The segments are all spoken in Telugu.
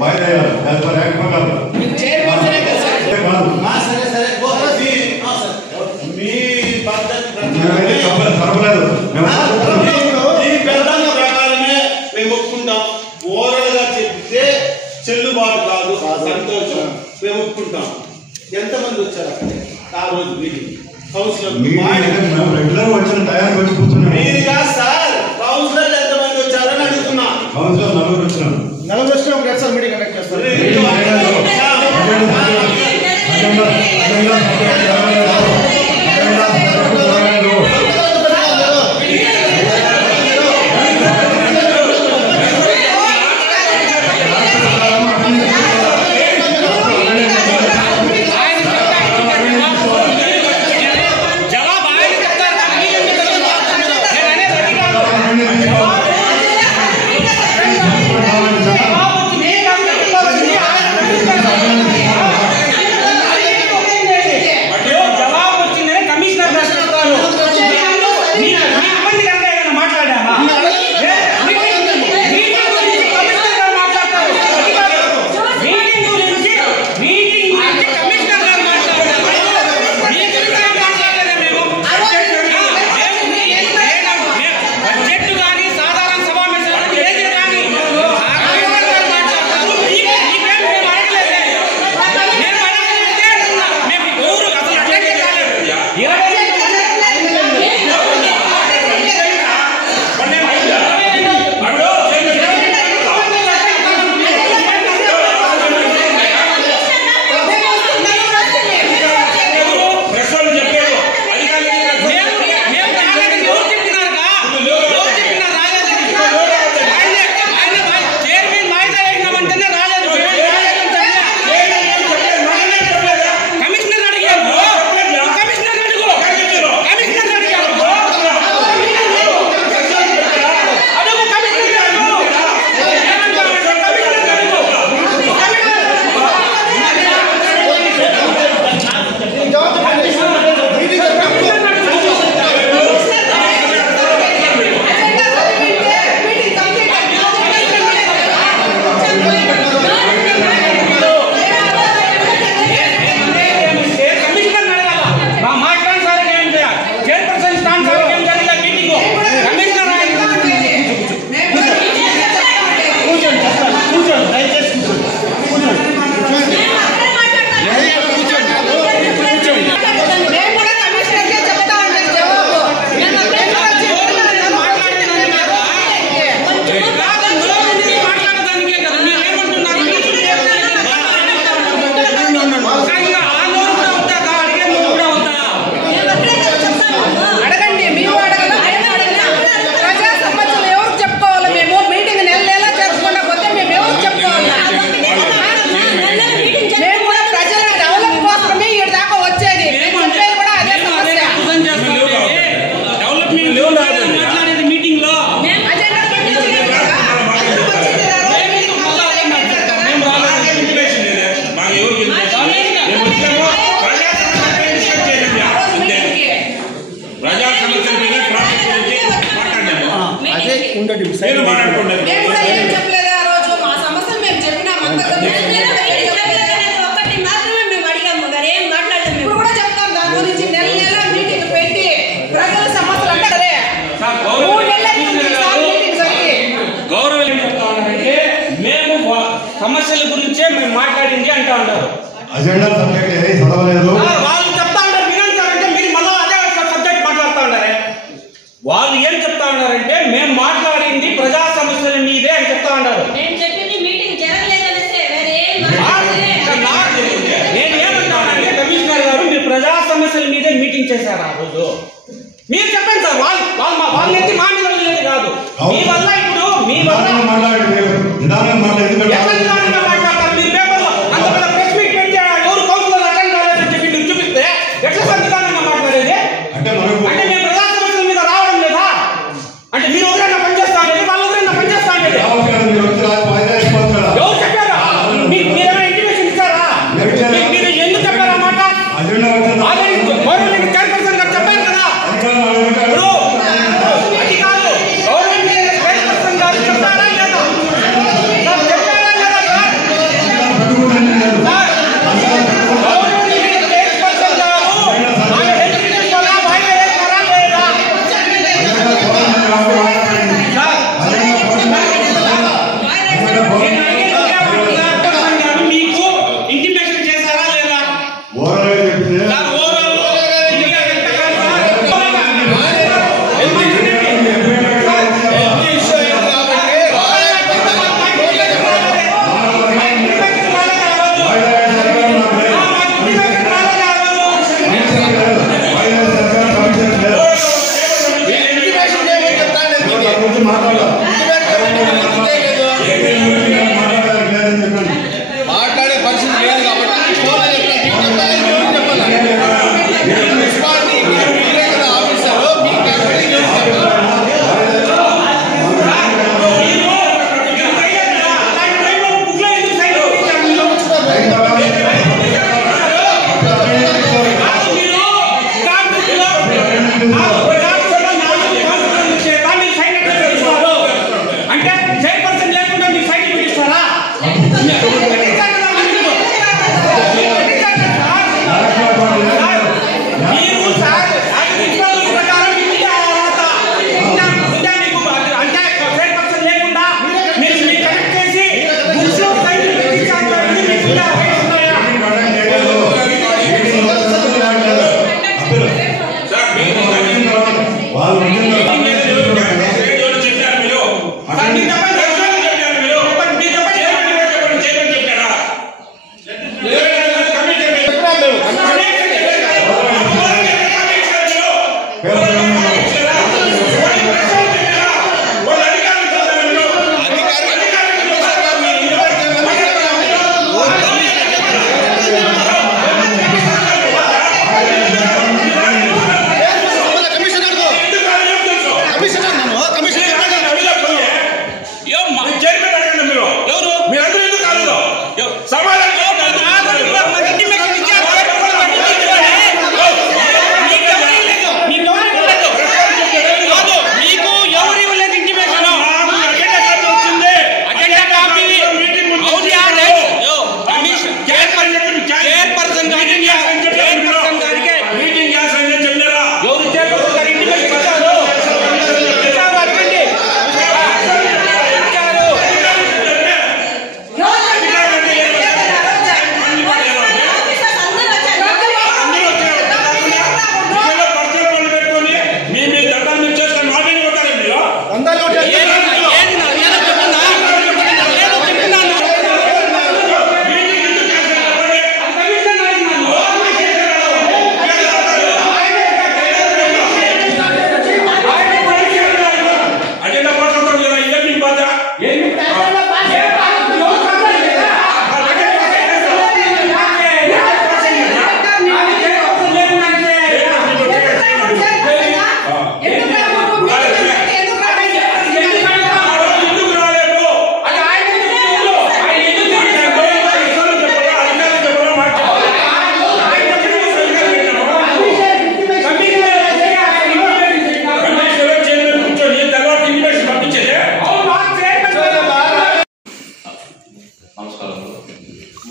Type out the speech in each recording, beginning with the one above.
వాయిదా మీ పద్ధతి ప్రకారమే మేము ఒప్పుకుంటాం. ఓరల్ గా చెప్తే చెల్లుబాటు కాదు, సంతోషం, మేము ఒప్పుకుంటాం. ఎంతమంది వచ్చారు అక్కడ ఆ రోజు మీటింగ్? కౌన్సిలర్ రెగ్యులర్ వచ్చిన టైం వచ్చి కూర్చున్నాం. మీరు కాదు సార్, కౌన్సిలర్లు ఎంతమంది వచ్చారని అడుగుతున్నా. కౌన్సిలర్ 40 వచ్చినాం. 40 వచ్చిన సార్ మీటింగ్ కండక్ట్ చేస్తారు. సమస్యల గురించే మేము మాట్లాడింది అంటా ఉంటారు. అజెండా సబ్జెక్ట్ ఏది చదవలేదు. వాళ్ళు చెప్తా ఉంటారు వినంటారంటే మీరు మళ్ళీ అదే సబ్జెక్ట్ మాట్లాడుతూ ఉన్నారే. వాళ్ళు ఏం చెప్తా ఉన్నారంటే మేము మాట్లాడింది ప్రజా సమస్యల మీదే అని చెప్తా ఉన్నారు. నేను ఏమంటానంటే కమిషనర్ గారు మీరు ప్రజా సమస్యల మీదే మీటింగ్ చేశారు ఆ రోజు. మీరు చెప్పండి సార్. వాళ్ళ ఎత్తి మా మీద లేదు కాదు. మీ వల్ల ఇప్పుడు మీ వల్ల మాట్లాడతారు. మీ పేపర్లో అంత పెద్ద ప్రెస్ మీట్ పెట్టి ఎవరు కౌన్సిలర్ అటెండ్ కాలేదని చెప్పి మీరు చూపిస్తే ఎట్లా సంవిధానంగా మాట్లాడేది? అంటే మేము ప్రజా సమస్యల మీద రావడం లేదా? అంటే మీరు ఒకరైనా పనిచేస్తా అనేది వాళ్ళు ఒకరైనా పనిచేస్తా అనేది ఎవరు చెప్పారా? మీరేమైనా ఇంటిమేషన్ ఇచ్చారా? మీరు ఎందుకు చెప్పారా మాట? గవర్నమెంట్ చైర్పర్సన్ గారు చెప్పారు కదా. అది కాదు, గవర్నమెంట్ చైర్పర్సన్ గారు చెప్పారా లేదా? చెప్పారా లేదా?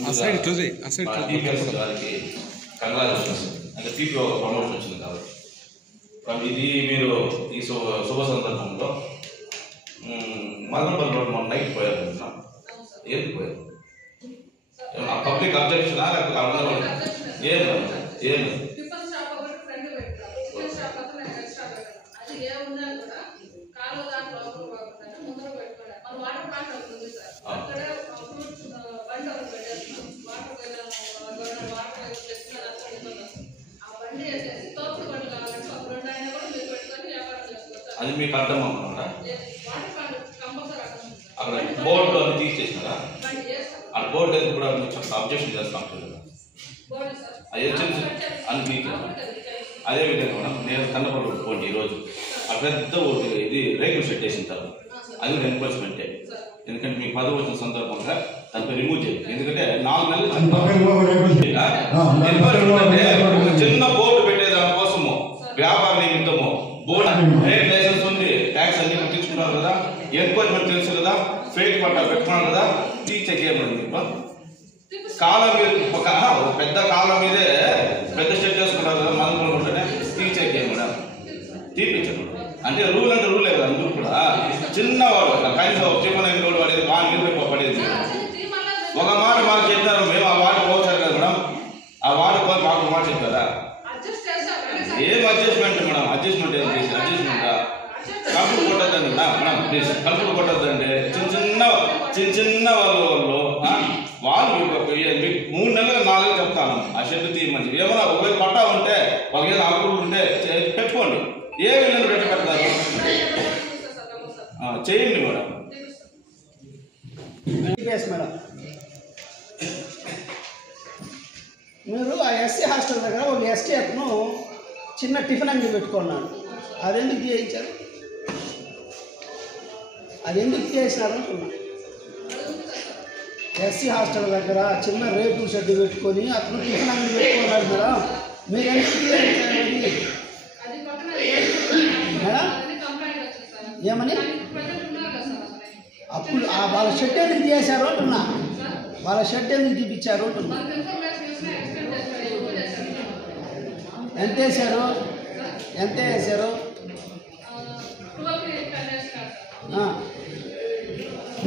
ముందుగా DPS గారికి కంగ్రాచులేషన్స్. అంటే TPO ప్రమోషన్ వచ్చింది కాబట్టి ఇది మీరు ఈ శుభ సందర్భంలో మదనపల్లి రోడ్ మొన్న నైట్ పోయారు. ఏది పోయారు? పబ్లిక్ అబ్జెక్షనా లేకపోతే అందరూ ఏం అది మీకు అర్థం అన్నమాట. అక్కడ బోర్డు అది తీసేసినారా? ఆ బోర్డు అది కూడా అబ్జెక్షన్ చేస్తాం అది వచ్చింది అని మీకు అదేవిధంగా మేడం నేను కన్నపల్లి పోండి ఈరోజు ఆ పెద్ద ఇది రేకులు షెడ్ వేసింటారు. అది కూడా ఎన్ఫోర్స్మెంటే. ఎందుకంటే మీకు పదవి వచ్చిన సందర్భంగా దాన్ని రిమూవ్ చేయాలి. ఎందుకంటే 4 నెలలు చిన్న బోర్డు పెట్టే దానికోసము వ్యాపార నిమిత్తము బోర్డు ట్రేడ్ లైసెన్స్ ఉంది, ట్యాక్స్ అన్ని తెచ్చుకున్నారు కదా, ఎన్ఫోర్స్మెంట్ తెలుసు కదా, ఫేక్ పట్టా పెట్టుకున్నాను కదా, చెక్ చేయమని కాలం మీద ఒక పెద్ద కాలం మీదే పెద్ద స్టెప్ చేసుకున్నారు కదా, మనం ఉంటేనే చెక్ చేయమని తీపించారు. అంటే రూల్ అంటే రూలే కదా, అందరూ కూడా చిన్నవాడు కనీసం చిన్న రోడ్డు పడేది బాగా నిలబడి పడేది. ఒక మాట మాకు చెప్పారు, మేము ఆ వార్డు పోతారు కదా మేడం, ఆ వార్డు పోతే మాకు మాట చెప్పారా? ఏం అడ్జస్ట్మెంట్ మేడం? అడ్జస్ట్మెంట్ ఏం చేసి అడ్జస్ట్మెంట్ కలుపుడు కొట్టద్దండి మేడం, ప్లీజ్ కలుపుడు కొట్టద్దండి. చిన్న వాళ్ళు మీకు 3 నెలలు 4 నెలలు చెప్తాను ఆ షెడ్ తీయమని. ఏమైనా ఒకవేళ పట్టా ఉంటే ఒకవేళ అప్పుడు ఉంటే పెట్టుకోండి. ఏ విధంగా పెడతారు చేయండి మేడం. మేడం మీరు ఆ ఎస్సీ హాస్టల్ దగ్గర ఒక ఎస్టీ అతను చిన్న టిఫిన్ అంగడి పెట్టుకున్నాడు. అది ఎందుకు చేయించారు? అది ఎందుకు చేసినారు అంటున్నా. ఎస్సీ హాస్టల్ దగ్గర చిన్న రేకుల షెడ్ పెట్టుకొని అతను టిఫిన్ అంగడి పెట్టుకున్నాడు మేడం. మీరు ఎందుకు మేడం ఏమని అప్పుడు వాళ్ళ షెడ్ ఎందుకు తీసారు అంటున్నా, వాళ్ళ షెడ్ ఎందుకు తీపిచ్చారు అంటున్నా. ఎంత వేసారు?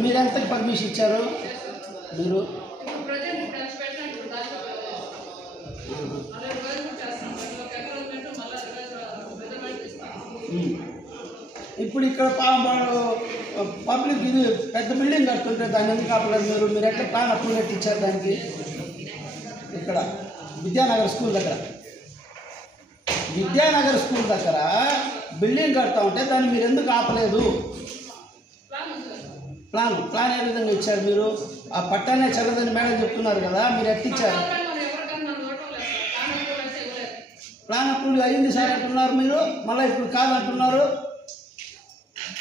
మీరు ఎంతకు పర్మిషన్ ఇచ్చారు? మీరు ఇప్పుడు ఇక్కడ పబ్లిక్ ఇది పెద్ద బిల్డింగ్ కడుతుంటే దాన్ని ఎందుకు ఆపలేదు మీరు? మీరు ఎట్లా ప్లాన్ అప్రూవ్ ఇచ్చారు దానికి? ఇక్కడ విద్యానగర్ స్కూల్ దగ్గర బిల్డింగ్ కడతా ఉంటే దాన్ని మీరు ఎందుకు ఆపలేదు? ప్లాన్ ఏ విధంగా ఇచ్చారు మీరు? ఆ పట్టానే చల్లదని మేడం చెప్తున్నారు కదా, మీరు ఎట్టిచ్చారు? ప్లాన్ అప్రూవ్ అయింది సార్ అంటున్నారు మీరు, మళ్ళీ ఇప్పుడు కాదంటున్నారు.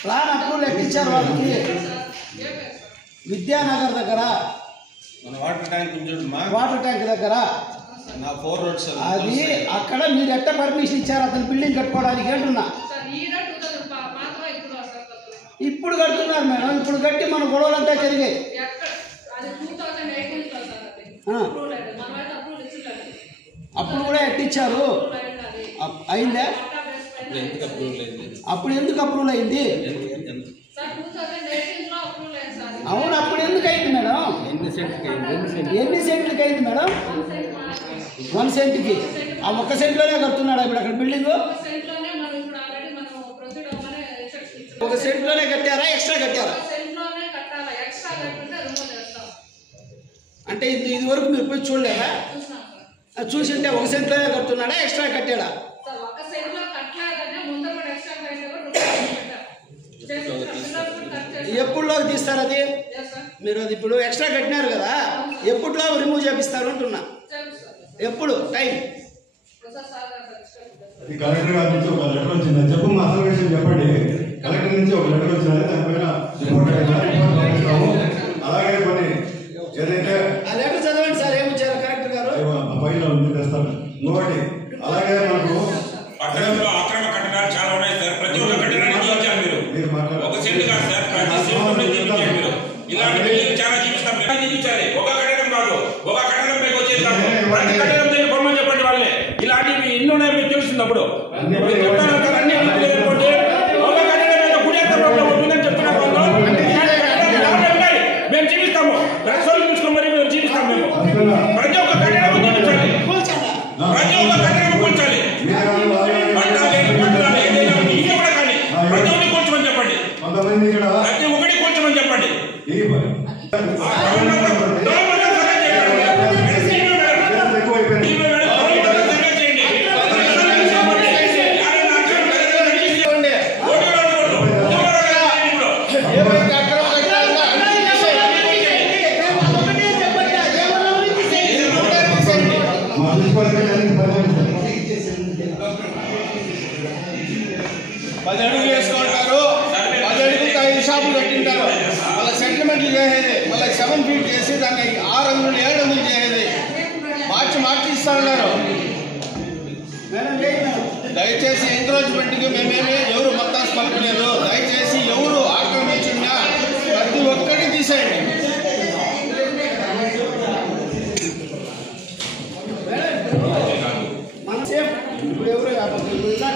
ప్లాన్ అప్రూవల్ ఎట్టిచ్చారు వాళ్ళకి? విద్యానగర్ దగ్గర వాటర్ ట్యాంక్ దగ్గర అది అక్కడ మీరు ఎట్ట పర్మిషన్ ఇచ్చారు అతను బిల్డింగ్ కట్టుకోవడానికి అంటున్నా. ఇప్పుడు కడుతున్నారు మేడం, ఇప్పుడు కట్టి మన గొడవలంతా జరిగాయి. అప్పుడు కూడా ఎట్టిచ్చారు? అయిందా? అప్పుడు ఎందుకు అప్రూవల్ అయింది? అవును, అప్పుడు ఎందుకు అయింది మేడం? ఎన్ని సెంట్లకి అయింది మేడం? 1 సెంట్కి. ఆ 1 సెంట్లోనే కడుతున్నాడు ఇప్పుడు అక్కడ బిల్డింగ్? 1 సెంట్లోనే కట్టారా? ఎక్స్ట్రా కట్టారా? అంటే ఇది వరకు మీరు పోయి చూడలేదా? చూసింటే 1 సెంట్లోనే కడుతున్నాడా? ఎక్స్ట్రా కట్టాడా? ఎప్పుడులోకి తీస్తారు అది? మీరు అది ఇప్పుడు ఎక్స్ట్రా కట్టినారు కదా, ఎప్పుడులో రిమూవ్ చేపిస్తారు అంటున్నా. ఎప్పుడు టైం? కలెక్టర్ గారి నుంచి ఒక లెటర్ వచ్చింది, చెప్పు మా అసలు విషయం చెప్పండి. కలెక్టర్ నుంచి ఒక లెటర్ వచ్చింది, దానిపైన అలాగే కొన్ని ఏదైతే ఆ లెటర్ చదవండి సార్, ఏమిచ్చారు కలెక్టర్ గారు? ఫైల్ తెస్తాను. ఇంకొకటి అలాగే మనకు పట్టణంలో అక్రమ కట్టడాలు చాలా ఉన్నాయి సార్. ప్రతి ఒక్క కట్టడాన్ని చూపించారు మీరు. ఒక సెంటు కాదు సార్, ప్రతి సెంటు చూపించారు మీరు. ఇలాంటి బిల్డింగ్ చాలా చూపిస్తాం, చూపించాలి. ఒక కట్టడం కాదు. ఒక కట్టడం పైకి వచ్చేది కాదు. ప్రతి కట్టడం దగ్గర పొమ్మని చెప్పండి వాళ్ళే. ఇలాంటివి ఎన్ని ఉన్నాయో మీకు తెలుస్తున్నప్పుడు మీరు చెప్తాను కదా, అన్ని అనుకోండి. ఒక కట్టడం మీద గుడి ఎంత ప్రాబ్లం ఉంటుందని చెప్తున్నారు వాళ్ళు. మేము జీవిస్తాము, ప్రజలు చూసుకొని మరి మేము జీవిస్తాము. మేము ప్రతి ఒక్క కట్టడం జీవించాలి, ప్రతి ఒక్క కట్టడం కూల్చాలి. ఏదైనా ఇల్లు కూడా కానీ ప్రతి ఒక్కటి కూల్చమని చెప్పండి, ప్రతి ఒక్కటి కూల్చమని చెప్పండి. పది అడుగులు వేసుకుంటారు, 10 అడుగులకి 5 షాపులు కట్టింటారు. మళ్ళీ సెటిల్మెంట్లు చేసేది, మళ్ళీ 7 ఫీట్ చేసి దాన్ని 6 అంగులు 7 అంగులు చేసేది, మార్చి ఇస్తా ఉన్నారు. దయచేసి ఎంకరేజ్మెంట్కి మేమేమి ఎవరు మొత్తం పలకలేదు. దయచేసి ఎవరు ఆక్రమించినా ప్రతి ఒక్కటి తీసేయండి. ఇప్పుడు ఎవరు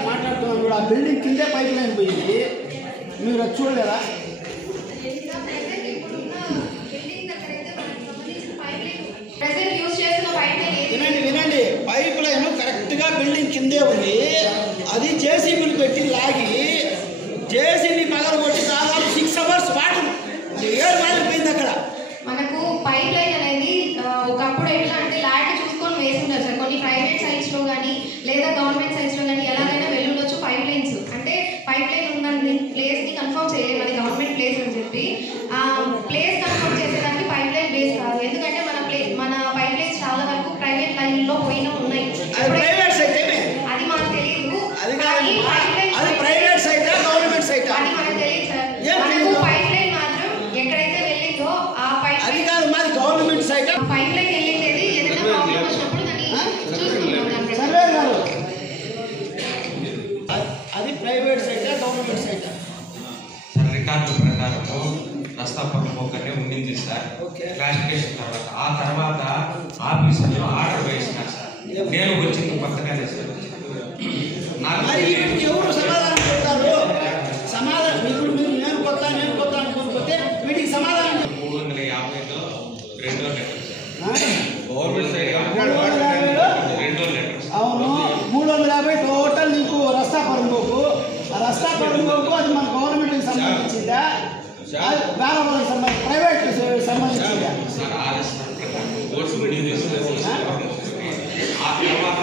మాట్లాడుతున్నారు కూడా, ఆ బిల్డింగ్ కిందే పైప్ లైన్ పోయింది, మీరు అది చూడలేదా? వినండి, పైప్ లైన్ కరెక్ట్గా బిల్డింగ్ కిందే ఉంది. అది జేసీబీలు పెట్టి లాగి జేసీబీ పగలగొట్టి దాదాపు 6 hours వాటర్ 7 మైళ్ళు పోయింది అక్కడ. మనకు పైప్ లైన్ అనేది ఒకప్పుడు ఎట్లా అంటే ల్యాండ్ చూసుకొని వేసుంటారు సార్. కొన్ని ప్రైవేట్ సైట్స్ లో కానీ లేదా గవర్నమెంట్ సైట్స్ లో కానీ ఎలాగైనా వెళ్ళుండొచ్చు పైప్ లైన్స్. అంటే పైప్ లైన్ ఉన్న ప్లేస్ ని కన్ఫర్మ్ చేయలేదు, అది గవర్నమెంట్ ప్లేస్ అని చెప్పి ఆ ప్లేస్ కన్ఫర్మ్ చేసేదానికి పైప్ లైన్ బేస్ కాదు. ఎందుకంటే మన పైప్ లైన్స్ చాలా వరకు ప్రైవేట్ లైన్ లో పోయినా ఉన్నాయి. అది మనకు తెలియదు, అది ప్రైవేట్ సైట్ గవర్నమెంట్ సైట్ అది మనకు తెలియదు సార్. మనకు పైప్ లైన్ మాత్రం ఎక్కడైతే వెళ్ళిందో ఆ పైప్ అది కాదు, మాది గవర్నమెంట్ సైట్. పైప్ లైన్ వెళ్ళేది ఏదైనా ప్రాబ్లం వచ్చినప్పుడు దాన్ని చూసుకుంటాం. సర్వే గారు, అది private site government site? Record ప్రకారం రస్తా పక్కన ఒకటే ఉండింది సార్. క్లాసిఫికేషన్ ఆ తర్వాత ఆఫీసులో ఆర్డర్ వేసినారు సార్. నేను వచ్చింది కొత్తగానే సార్. ఎవరు సమాధానం చెప్తారు? సమాధానం ఇప్పుడు మీరు నేను కొత్త అనుకోకపోతే వీటికి సమాధానం 350లో 2వ లెటర్ సార్. గవర్నమెంట్ సైడ్ 2వ లెటర్. అవును, 350 టోటల్ నీకు రస్తా పరంబోకు. ఆ రస్తా పరంబోకు అది మన గవర్నమెంట్కి సంబంధించిందా, వేరే వాళ్ళకి సంబంధించి ప్రైవేట్ సంబంధించిందా? సార్ ఆర్ఎస్ కోర్సు ఉండింది సార్. ఆ తర్వాత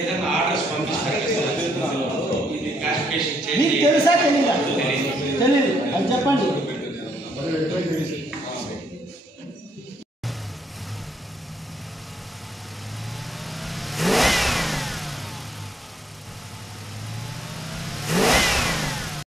ఏదైనా ఆర్డర్స్ పంపిస్తారు ఇది క్లాసిఫికేషన్ చేసి. మీకు తెలుసా తెలియదా? తెలియదు, అది చెప్పండి.